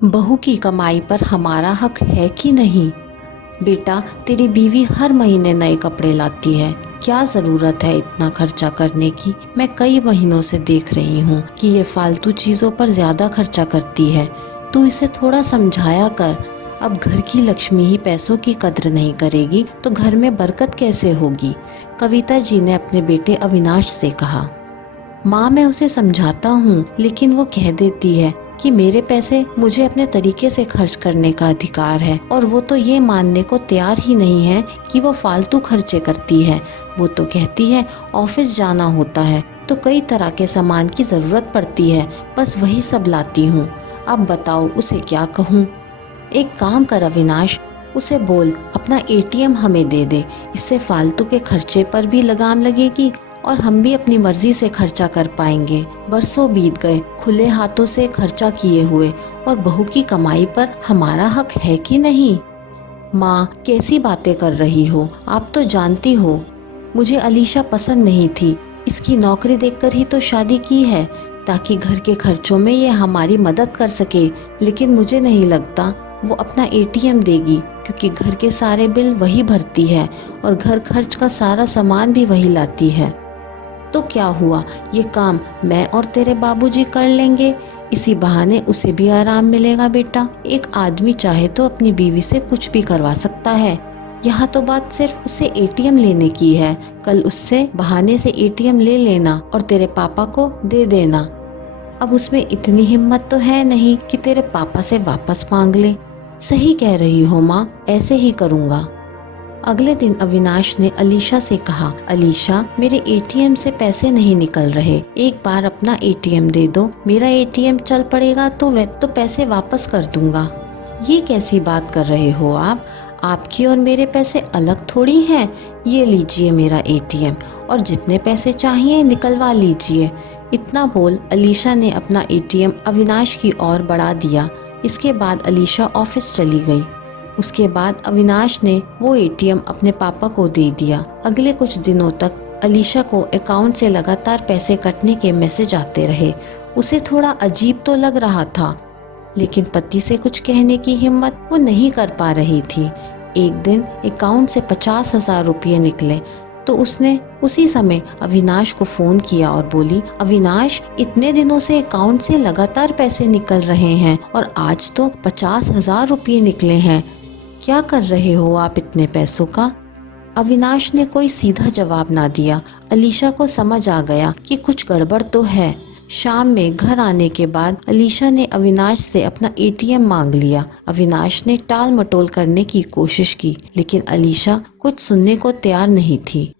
बहू की कमाई पर हमारा हक है कि नहीं? बेटा, तेरी बीवी हर महीने नए कपड़े लाती है, क्या ज़रूरत है इतना खर्चा करने की? मैं कई महीनों से देख रही हूँ कि ये फालतू चीज़ों पर ज़्यादा खर्चा करती है। तू इसे थोड़ा समझाया कर। अब घर की लक्ष्मी ही पैसों की कद्र नहीं करेगी तो घर में बरकत कैसे होगी? कविता जी ने अपने बेटे अविनाश से कहा। माँ, मैं उसे समझाता हूँ लेकिन वो कह देती है कि मेरे पैसे मुझे अपने तरीके से खर्च करने का अधिकार है, और वो तो ये मानने को तैयार ही नहीं है कि वो फालतू खर्चे करती है। वो तो कहती है ऑफिस जाना होता है तो कई तरह के सामान की ज़रूरत पड़ती है, बस वही सब लाती हूँ। अब बताओ उसे क्या कहूँ? एक काम कर अविनाश, उसे बोल अपना एटीएम हमें दे दे। इससे फालतू के खर्चे पर भी लगाम लगेगी और हम भी अपनी मर्जी से खर्चा कर पाएंगे। बरसों बीत गए खुले हाथों से खर्चा किए हुए, और बहू की कमाई पर हमारा हक है कि नहीं? माँ, कैसी बातें कर रही हो? आप तो जानती हो मुझे अलीशा पसंद नहीं थी। इसकी नौकरी देखकर ही तो शादी की है ताकि घर के खर्चों में ये हमारी मदद कर सके, लेकिन मुझे नहीं लगता वो अपना एटीएम देगी, क्योंकि घर के सारे बिल वही भरती है और घर खर्च का सारा सामान भी वही लाती है। तो क्या हुआ, ये काम मैं और तेरे बाबूजी कर लेंगे। इसी बहाने उसे भी आराम मिलेगा। बेटा, एक आदमी चाहे तो अपनी बीवी से कुछ भी करवा सकता है। यहाँ तो बात सिर्फ उसे एटीएम लेने की है। कल उससे बहाने से एटीएम ले लेना और तेरे पापा को दे देना। अब उसमें इतनी हिम्मत तो है नहीं कि तेरे पापा से वापस मांग ले। सही कह रही हो माँ, ऐसे ही करूँगा। अगले दिन अविनाश ने अलीशा से कहा, अलीशा, मेरे एटीएम से पैसे नहीं निकल रहे, एक बार अपना एटीएम दे दो। मेरा एटीएम चल पड़ेगा तो पैसे वापस कर दूंगा। ये कैसी बात कर रहे हो आप? आपकी और मेरे पैसे अलग थोड़ी हैं। ये लीजिए मेरा एटीएम, और जितने पैसे चाहिए निकलवा लीजिए। इतना बोल अलीशा ने अपना एटीएम अविनाश की ओर बढ़ा दिया। इसके बाद अलीशा ऑफिस चली गई। उसके बाद अविनाश ने वो एटीएम अपने पापा को दे दिया। अगले कुछ दिनों तक अलीशा को अकाउंट से लगातार पैसे कटने के मैसेज आते रहे। उसे थोड़ा अजीब तो लग रहा था, लेकिन पति से कुछ कहने की हिम्मत वो नहीं कर पा रही थी। एक दिन अकाउंट से 50,000 रुपये निकले तो उसने उसी समय अविनाश को फोन किया और बोली, अविनाश, इतने दिनों से अकाउंट से लगातार पैसे निकल रहे हैं और आज तो 50,000 रुपये निकले हैं। क्या कर रहे हो आप इतने पैसों का? अविनाश ने कोई सीधा जवाब ना दिया। अलीशा को समझ आ गया कि कुछ गड़बड़ तो है। शाम में घर आने के बाद अलीशा ने अविनाश से अपना एटीएम मांग लिया। अविनाश ने टाल मटोल करने की कोशिश की, लेकिन अलीशा कुछ सुनने को तैयार नहीं थी।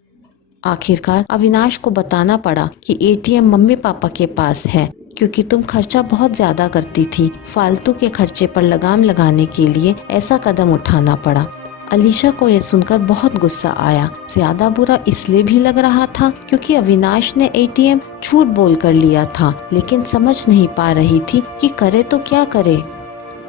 आखिरकार अविनाश को बताना पड़ा कि एटीएम मम्मी पापा के पास है, क्योंकि तुम खर्चा बहुत ज्यादा करती थी। फालतू के खर्चे पर लगाम लगाने के लिए ऐसा कदम उठाना पड़ा। अलीशा को यह सुनकर बहुत गुस्सा आया। ज्यादा बुरा इसलिए भी लग रहा था क्योंकि अविनाश ने एटीएम झूठ बोल कर लिया था, लेकिन समझ नहीं पा रही थी कि करे तो क्या करे।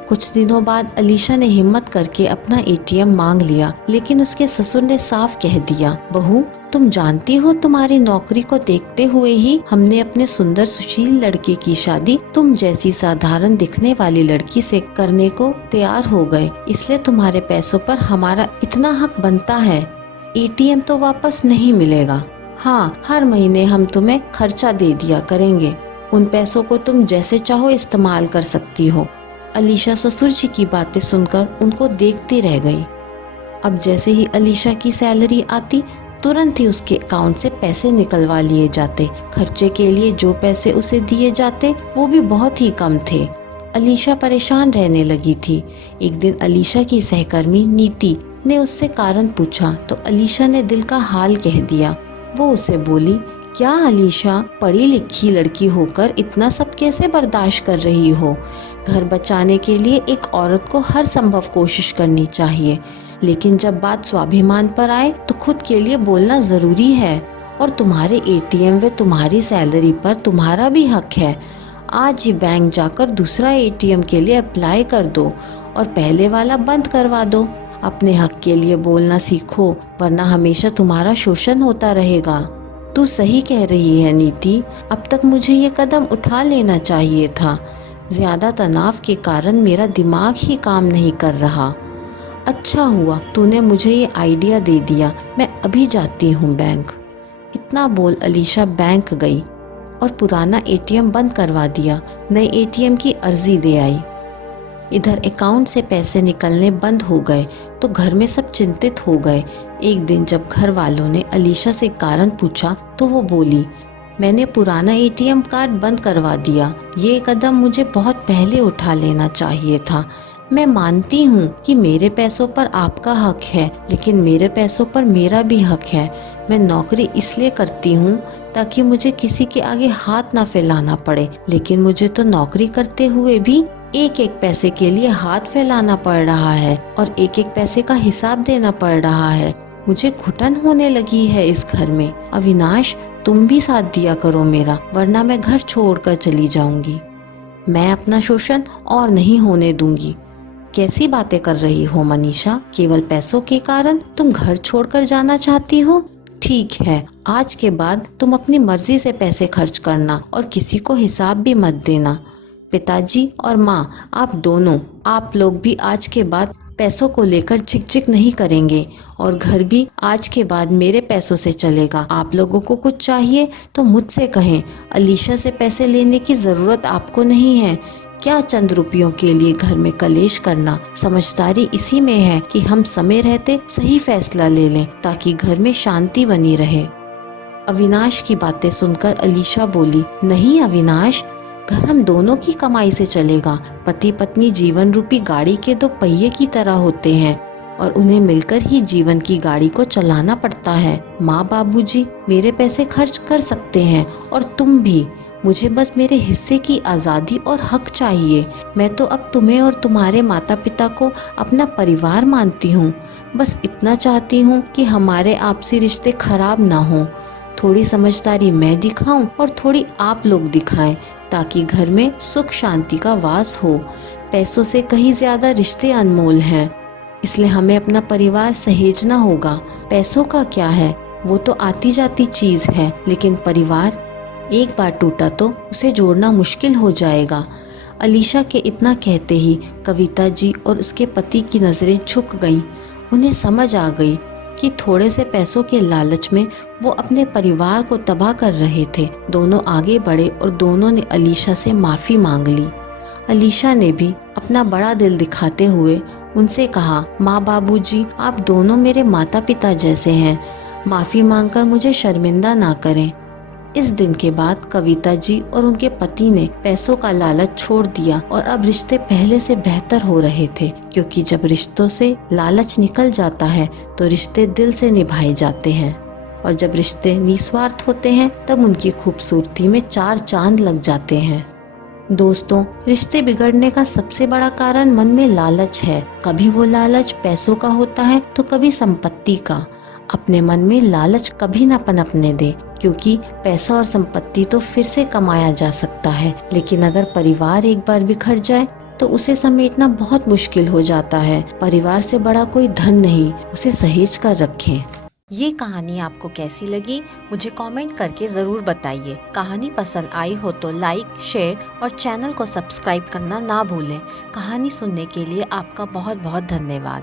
कुछ दिनों बाद अलीशा ने हिम्मत करके अपना एटीएम मांग लिया, लेकिन उसके ससुर ने साफ कह दिया, बहू, तुम जानती हो तुम्हारी नौकरी को देखते हुए ही हमने अपने सुंदर सुशील लड़के की शादी तुम जैसी साधारण दिखने वाली लड़की से करने को तैयार हो गए। इसलिए तुम्हारे पैसों पर हमारा इतना हक बनता है। एटीएम तो वापस नहीं मिलेगा। हाँ, हर महीने हम तुम्हें खर्चा दे दिया करेंगे। उन पैसों को तुम जैसे चाहो इस्तेमाल कर सकती हो। अलीशा ससुर जी की बातें सुनकर उनको देखती रह गई। अब जैसे ही अलीशा की सैलरी आती, तुरंत ही उसके अकाउंट से पैसे निकलवा लिए जाते। खर्चे के लिए जो पैसे उसे दिए जाते वो भी बहुत ही कम थे। अलीशा परेशान रहने लगी थी। एक दिन अलीशा की सहकर्मी नीति ने उससे कारण पूछा तो अलीशा ने दिल का हाल कह दिया। वो उसे बोली, क्या अलीशा, पढ़ी लिखी लड़की होकर इतना सब कैसे बर्दाश्त कर रही हो? घर बचाने के लिए एक औरत को हर संभव कोशिश करनी चाहिए, लेकिन जब बात स्वाभिमान पर आए तो खुद के लिए बोलना जरूरी है। और तुम्हारे एटीएम व तुम्हारी सैलरी पर तुम्हारा भी हक है। आज ही बैंक जाकर दूसरा एटीएम के लिए अप्लाई कर दो और पहले वाला बंद करवा दो। अपने हक के लिए बोलना सीखो, वरना हमेशा तुम्हारा शोषण होता रहेगा। तू सही कह रही है नीति, अब तक मुझे ये कदम उठा लेना चाहिए था। ज़्यादा तनाव के कारण मेरा दिमाग ही काम नहीं कर रहा। अच्छा हुआ तूने मुझे ये आइडिया दे दिया, मैं अभी जाती हूँ बैंक। इतना बोल अलीशा बैंक गई और पुराना एटीएम बंद करवा दिया। नए एटीएम की अर्जी दे आई। इधर अकाउंट से पैसे निकलने बंद हो गए तो घर में सब चिंतित हो गए। एक दिन जब घर वालों ने अलीशा से कारण पूछा तो वो बोली, मैंने पुराना एटीएम कार्ड बंद करवा दिया। ये कदम मुझे बहुत पहले उठा लेना चाहिए था। मैं मानती हूँ कि मेरे पैसों पर आपका हक है, लेकिन मेरे पैसों पर मेरा भी हक है। मैं नौकरी इसलिए करती हूँ ताकि मुझे किसी के आगे हाथ ना फैलाना पड़े, लेकिन मुझे तो नौकरी करते हुए भी एक एक पैसे के लिए हाथ फैलाना पड़ रहा है और एक एक पैसे का हिसाब देना पड़ रहा है। मुझे घुटन होने लगी है इस घर में। अविनाश, तुम भी साथ दिया करो मेरा, वरना मैं घर छोड़कर चली जाऊंगी। मैं अपना शोषण और नहीं होने दूंगी। कैसी बातें कर रही हो मनीषा? केवल पैसों के कारण तुम घर छोड़कर जाना चाहती हो? ठीक है, आज के बाद तुम अपनी मर्जी से पैसे खर्च करना और किसी को हिसाब भी मत देना। पिताजी और माँ, आप दोनों, आप लोग भी आज के बाद पैसों को लेकर झिकझिक नहीं करेंगे और घर भी आज के बाद मेरे पैसों से चलेगा। आप लोगों को कुछ चाहिए तो मुझसे कहें। अलीशा से पैसे लेने की जरूरत आपको नहीं है। क्या चंद रुपयों के लिए घर में कलेश करना? समझदारी इसी में है कि हम समय रहते सही फैसला ले लें ताकि घर में शांति बनी रहे। अविनाश की बातें सुनकर अलीशा बोली, नहीं अविनाश, घर हम दोनों की कमाई से चलेगा। पति पत्नी जीवन रूपी गाड़ी के दो पहिए की तरह होते हैं और उन्हें मिलकर ही जीवन की गाड़ी को चलाना पड़ता है। माँ बाबूजी मेरे पैसे खर्च कर सकते हैं और तुम भी। मुझे बस मेरे हिस्से की आज़ादी और हक चाहिए। मैं तो अब तुम्हें और तुम्हारे माता पिता को अपना परिवार मानती हूँ। बस इतना चाहती हूँ कि हमारे आपसी रिश्ते खराब ना हों। थोड़ी समझदारी मैं दिखाऊं और थोड़ी आप लोग दिखाएं ताकि घर में सुख शांति का वास हो। पैसों से कहीं ज्यादा रिश्ते अनमोल हैं, इसलिए हमें अपना परिवार सहेजना होगा। पैसों का क्या है, वो तो आती जाती चीज है, लेकिन परिवार एक बार टूटा तो उसे जोड़ना मुश्किल हो जाएगा। अलीशा के इतना कहते ही कविता जी और उसके पति की नजरें झुक गईं। उन्हें समझ आ गई कि थोड़े से पैसों के लालच में वो अपने परिवार को तबाह कर रहे थे। दोनों आगे बढ़े और दोनों ने अलीशा से माफ़ी मांग ली। अलीशा ने भी अपना बड़ा दिल दिखाते हुए उनसे कहा, माँ बाबूजी, आप दोनों मेरे माता पिता जैसे हैं। माफ़ी मांगकर मुझे शर्मिंदा ना करें। इस दिन के बाद कविता जी और उनके पति ने पैसों का लालच छोड़ दिया और अब रिश्ते पहले से बेहतर हो रहे थे, क्योंकि जब रिश्तों से लालच निकल जाता है तो रिश्ते दिल से निभाए जाते हैं और जब रिश्ते निस्वार्थ होते हैं तब उनकी खूबसूरती में चार चांद लग जाते हैं। दोस्तों, रिश्ते बिगड़ने का सबसे बड़ा कारण मन में लालच है। कभी वो लालच पैसों का होता है तो कभी संपत्ति का। अपने मन में लालच कभी ना पनपने दे, क्योंकि पैसा और संपत्ति तो फिर से कमाया जा सकता है, लेकिन अगर परिवार एक बार बिखर जाए तो उसे समेटना बहुत मुश्किल हो जाता है। परिवार से बड़ा कोई धन नहीं, उसे सहेज कर रखें। ये कहानी आपको कैसी लगी मुझे कमेंट करके ज़रूर बताइए। कहानी पसंद आई हो तो लाइक, शेयर और चैनल को सब्सक्राइब करना ना भूलें। कहानी सुनने के लिए आपका बहुत बहुत धन्यवाद।